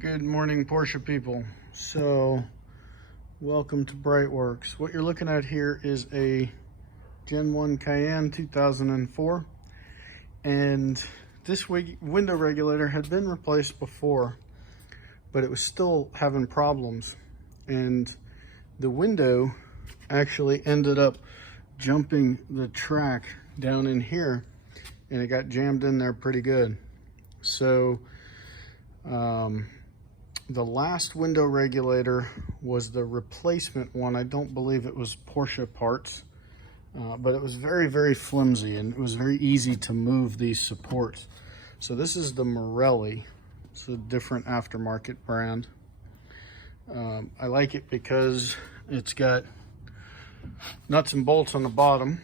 Good morning, Porsche people. So, welcome to Breitwerks. What you're looking at here is a Gen 1 Cayenne 2004, and this window regulator had been replaced before, but it was still having problems, and the window actually ended up jumping the track down in here, and it got jammed in there pretty good. So, the last window regulator was the replacement one. I don't believe it was Porsche parts, but it was very, very flimsy, and it was very easy to move these supports. So this is the Morelli. It's a different aftermarket brand. I like it because it's got nuts and bolts on the bottom,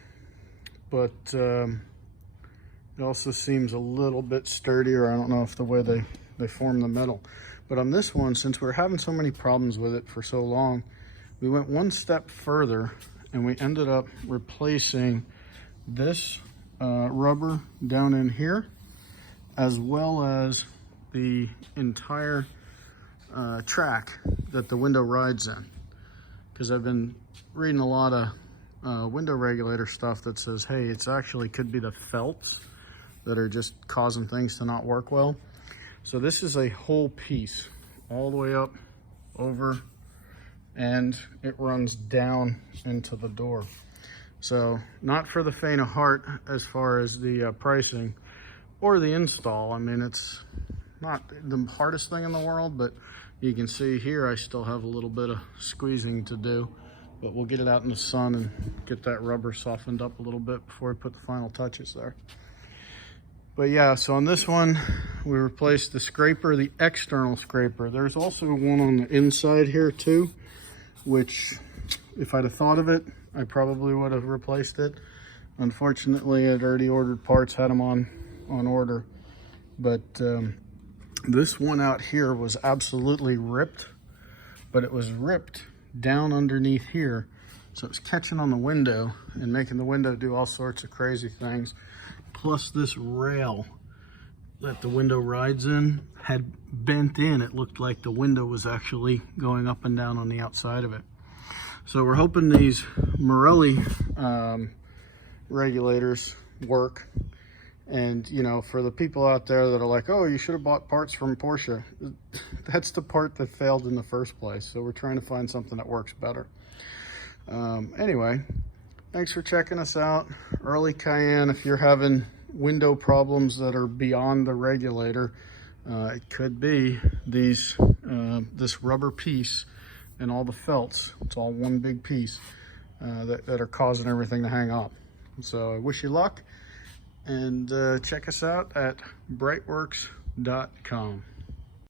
but it also seems a little bit sturdier. I don't know if the way they form the metal. But on this one, since we're having so many problems with it for so long, we went one step further and we ended up replacing this rubber down in here, as well as the entire track that the window rides in. Because I've been reading a lot of window regulator stuff that says, hey, it's actually could be the felts that are just causing things to not work well. So this is a whole piece all the way up over, and it runs down into the door. So not for the faint of heart as far as the pricing or the install. I mean, it's not the hardest thing in the world, but you can see here I still have a little bit of squeezing to do, but we'll get it out in the sun and get that rubber softened up a little bit before we put the final touches there. But yeah, so on this one, we replaced the scraper, the external scraper. There's also one on the inside here too, which if I'd have thought of it, I probably would have replaced it. Unfortunately, I'd already ordered parts, had them on order. But this one out here was absolutely ripped, but it was ripped down underneath here. So it was catching on the window and making the window do all sorts of crazy things. Plus this rail that the window rides in had bent in. It looked like the window was actually going up and down on the outside of it. So we're hoping these Morelli regulators work. And you know, for the people out there that are like, oh, you should have bought parts from Porsche, that's the part that failed in the first place. So we're trying to find something that works better. Anyway, thanks for checking us out. Early Cayenne. If you're having window problems that are beyond the regulator, it could be this rubber piece and all the felts. It's all one big piece that are causing everything to hang up. So I wish you luck, and check us out at breitwerks.com.